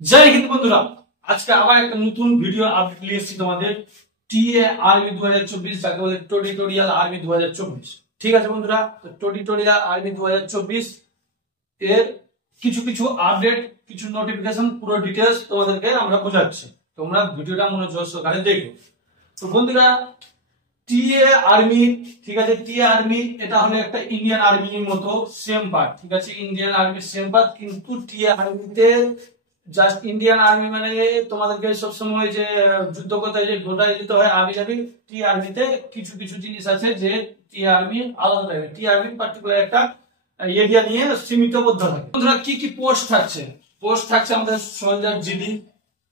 जय हिंद बंधुरा आज के आबार एक नतून भिडियो अपडेट নিয়ে এসেছি তোমাদের টিএ আর্মি 2024 যাকে বলে টোরিটোরিয়াল আর্মি 2024 ঠিক আছে বন্ধুরা তো টোরিটোরিয়াল আর্মি 2024 এর কিছু কিছু আপডেট কিছু নোটিফিকেশন পুরো ডিটেইলস তোমাদেরকে আমরা বোঝাচ্ছি তোমরা ভিডিওটা মনোযোগ সহকারে দেখো তো বন্ধুরা টিএ আর্মি ঠিক আছে টিএ আর্মি এটা হলো একটা ইন্ডিয়ান আর্মির মতো সেম পার্ট ঠিক আছে ইন্ডিয়ান আর্মি সেম পার্ট কিন্তু টিএ আর্মিতে জাস্ট ইন্ডিয়ান আর্মি মানে তোমাদেরকে সব সময় যে যুদ্ধ করতে যে গোটায় দিতে হয় আর্মি যাবি টি আর্মিতে কিছু কিছু জিনিস আছে যে টি আর্মি আলাদা থাকে টি আর্মি পার্টিকুলার একটা এরিয়া নিয়ে সীমিতবদ্ধ থাকে বন্ধুরা কি কি পোস্ট থাকছে আমাদের soldier GD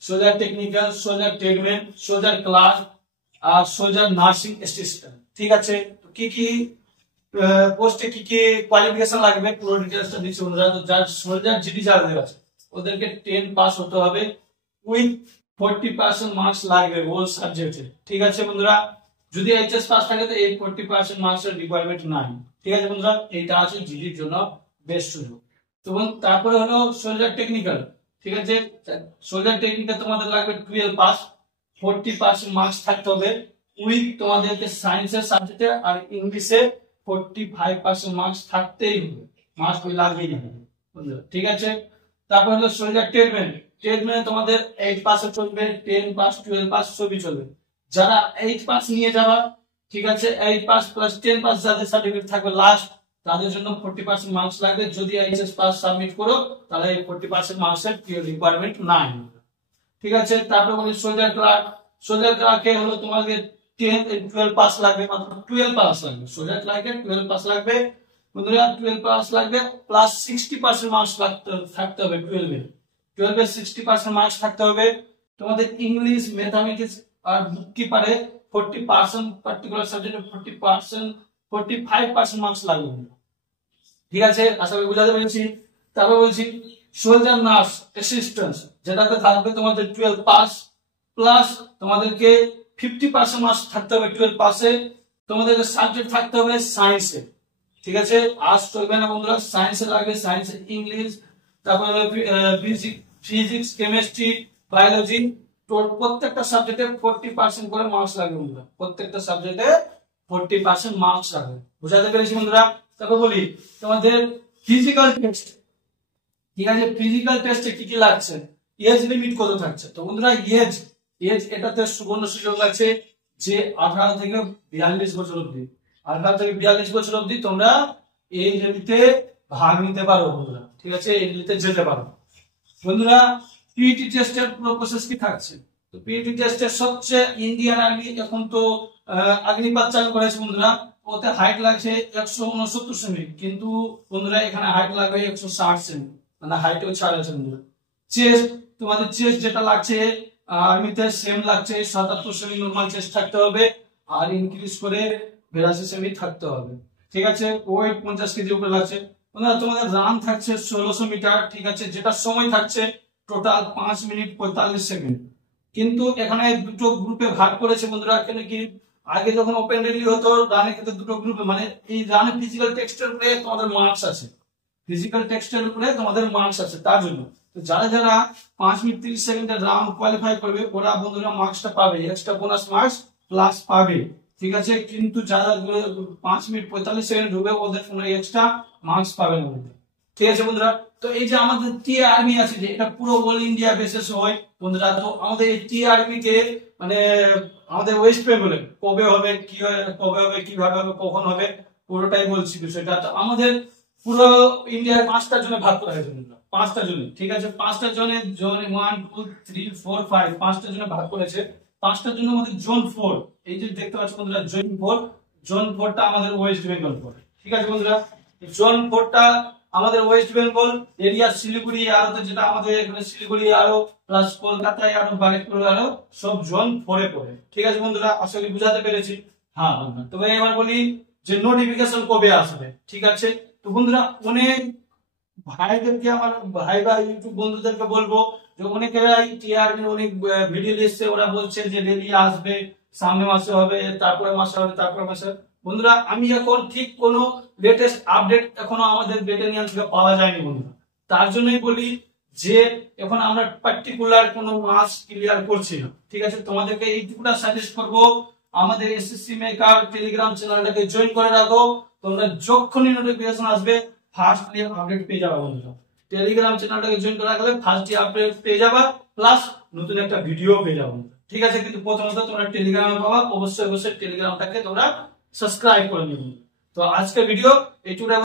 soldier technical soldier tradesman soldier class আর সোলজার নার্সিং অ্যাসিস্ট্যান্ট ঠিক আছে তো কি পোস্টে কি কোয়ালিফিকেশন লাগবে পুরো ডিটেইলসটা দিচ্ছি বন্ধুরা তো যার সোলজার জিডি যাদের আছে ওদেরকে 10 পাস হতে হবে উইথ 40% মার্কস লাগবে অল সাবজেক্টে ঠিক আছে বন্ধুরা যদি এইচএস পাস থাকে তো এই 40% মার্কস এর রিকোয়ারমেন্ট নাই ঠিক আছে বন্ধুরা এইটা আছে জিডির জন্য বেস্ট সুযোগ তো তারপরে হলো সোলজার টেকনিক্যাল ঠিক আছে সোলজার টেকনিক্যাল তোমাদের লাগবে 12 পাস 40% মার্কস থাকতে হবে উইথ তোমাদেরকে সায়েন্সের সাবজেক্টে আর ইংলিশে 45% মার্কস থাকতেই হবে মার্কস লাগবেই না বন্ধুরা ঠিক আছে তারপর হলো সোলজার ট্রেডম্যান তোমাদের 8 পাসে চলবে 10 পাস 12 পাস সবই চলবে যারা 8 পাস নিয়ে যাবা ঠিক আছে 8 পাস প্লাস 10 পাস যাদের সার্টিফিকেট থাকবে লাস্ট তাদের জন্য 40% মার্কস লাগবে যদি এইচএস পাস সাবমিট করো তাহলে এই 40% মার্কসের রিকোয়ারমেন্ট নাই ঠিক আছে তারপর বলি সোলজার ক্লার্কে হলো তোমাদের 12 পাস লাগবে মাত্র 12 পাস লাগবে সোলজার ক্লার্কে 12 পাস লাগবে বন্ধুরা 12 পাস লাগবে প্লাস 60% মার্কস থাকতে হবে 12 এ 60% মার্কস থাকতে হবে তোমাদের ইংলিশ ম্যাথমেটিক্স আর বুক কিপারে 40% পার্টিকুলার সাবজেক্টে 40% 45% মার্কস লাগবে ঠিক আছে আশা করি বুঝাতে পেরেছি তারপর বলছি সোলজার নার্স অ্যাসিস্ট্যান্ট যেটাতে থাকবে তোমাদের 12 পাস প্লাস তোমাদেরকে 50% মার্কস থাকতে হবে 12 পাসে তোমাদের সাবজেক্ট থাকতে হবে সায়েন্সে ঠিক আছে আর্টস চলবে না বন্ধুরা সায়েন্সে লাগবে সায়েন্সে ইংলিশ তারপর ফিজিক্স কেমিস্ট্রি বায়োলজি প্রত্যেকটা সাবজেক্টে 40% করে মার্কস লাগবে বন্ধুরা প্রত্যেকটা সাবজেক্টে 40% মার্কস লাগবে বুঝাতে পেরেছি বন্ধুরা তারপর বলি তোমাদের ফিজিক্যাল টেস্ট ঠিক আছে ফিজিক্যাল টেস্টে কি লাগছে এজ লিমিট কত থাকছে তো বন্ধুরা এজ এটাতে সুবর্ণ সুযোগ আছে যে 18 থেকে 42 বছর অবধি 18 থেকে 42 বছর অবধি তোমরা এই রেলিতে ভাগ নিতে পারো বন্ধুরা ঠিক আছে এই রেলিতে যেতে পারো বন্ধুরা পিইটি টেস্টের পুরো প্রসেস কি থাকছে তো পিইটি টেস্টের সবচেয়ে ইন্ডিয়ান আর্মি এখন তো অগ্নিপথ চালু করেছে বন্ধুরা ওতে হাইট লাগছে 169 সেমি কিন্তু বন্ধুরা এখানে হাইট লাগবে 160 সেমি মানে হাইটও ছাড় আছে বন্ধুরা চেস্ট তোমাদের চেস্ট যেটা লাগছে আর্মিতে সেম লাগছে 77 সেমি নরমাল চেস্ট থাকতে হবে আর ইনক্রিজ করে 82 সেমি থাকতে হবে ঠিক আছে ওয়েট 50 কেজি উপরে লাগছে বন্ধুরা তোমাদের রান থাকছে 1600 মিটার ঠিক আছে যেটা সময় থাকছে টোটাল 5 মিনিট 45 সেকেন্ড কিন্তু এখানে দুটো গ্রুপে ভাগ করেছে বন্ধুরা কেন কি আগে যখন ওপেন রেলি হতো রানের ক্ষেত্রে দুটো গ্রুপে মানে এই রানে ফিজিক্যাল টেক্সটের উপরে তোমাদের মার্কস আছে ফিজিক্যাল টেক্সটের উপরে তোমাদের মার্কস আছে তার জন্য তো যারা 5 মিনিট 30 সেকেন্ডের রাউন্ড কোয়ালিফাই করবে ওরা বন্ধুরা মার্কসটা পাবে এক্সট্রা বোনাস মার্কস প্লাস পাবে ঠিক আছে কিন্তু যারা 5 মিনিট 45 সেকেন্ড ঢুকবে ওদের কোনো এক্সট্রা মার্কস পাবে না ঠিক আছে বন্ধুরা তো এই যে আমাদের টি আর্মি আছে যে এটা পুরো অল ইন্ডিয়া বেসিস হয় বন্ধুরা তো আমাদের এই টি আর্মি কে মানে আমাদের ওয়েস্ট বেঙ্গলে কবে হবে কিভাবে হবে কখন হবে পুরোটাই বলছি বিষয়টা তো আমাদের পুরো ইন্ডিয়ার 5টা জনে ভাগ করা হয়েছে বন্ধুরা 5টা জনে ঠিক আছে 5টা জনে জোন 1 2 3 4 5 5টা জনে ভাগ করেছে 5টার জন্য আমাদের জোন 4 এই যে দেখতে পাচ্ছ বন্ধুরা জোন 4টা আমাদের ওয়েস্ট বেঙ্গল পড়ে ঠিক আছে বন্ধুরা জোন 4টা আমাদের ওয়েস্ট বেঙ্গল এরিয়া শিলিগুড়ি আরো যেটা আমাদের এখানে শিলিগুড়ি আরো প্লাস কলকাতায় আরো বারেকপুর আরো সব জোন 4 এ পড়ে ঠিক আছে বন্ধুরা আশা করি বুঝাতে পেরেছি হ্যাঁ বন্ধুরা তবে এবার বলি যে নোটিফিকেশন কবে আসবে ঠিক আছে তো বন্ধুরা অনেক ভাইদেরকে আমার ভাই বা ইউটিউব বন্ধুদেরকে বলবো যে অনেকেরাই টিআরবি অনেক ভিডিও এসছে ওরা বলছে যে রেলি আসবে সামনে মাসে হবে তারপরে মাসে হবে তারপরে মাসে বন্ধুরা আমি এখন ঠিক কোনো লেটেস্ট আপডেট এখনো আমাদের ব্যাটালিয়ন থেকে পাওয়া যায়নি বন্ধুরা তার জন্যই বলি যে এখন আমরা পার্টিকুলার কোনো মাস ক্লিয়ার করছি না, ঠিক আছে। তোমাদেরকে এইটুকুটা সাজেস্ট করবো, আমাদের এসএসসি মেকার টেলিগ্রাম চ্যানেলটাকে জয়েন করে রাখো। তোমরা যখনই নোটিফিকেশন আসবে ফার্স্টলি আপডেট পেয়ে যাবে বন্ধুরা। টেলিগ্রাম চ্যানেলটাকে জয়েন করে রাখলে ফার্স্টলি আপডেট পেয়ে যাবে, প্লাস নতুন একটা ভিডিও পেয়ে যাবে, ঠিক আছে। কিন্তু প্রথমত তোমরা টেলিগ্রামে পাবা, অবশ্যই টেলিগ্রামটাকে তোমরা সাবস্ক্রাইব করে নিও। তো আজকের ভিডিও এইটুকু।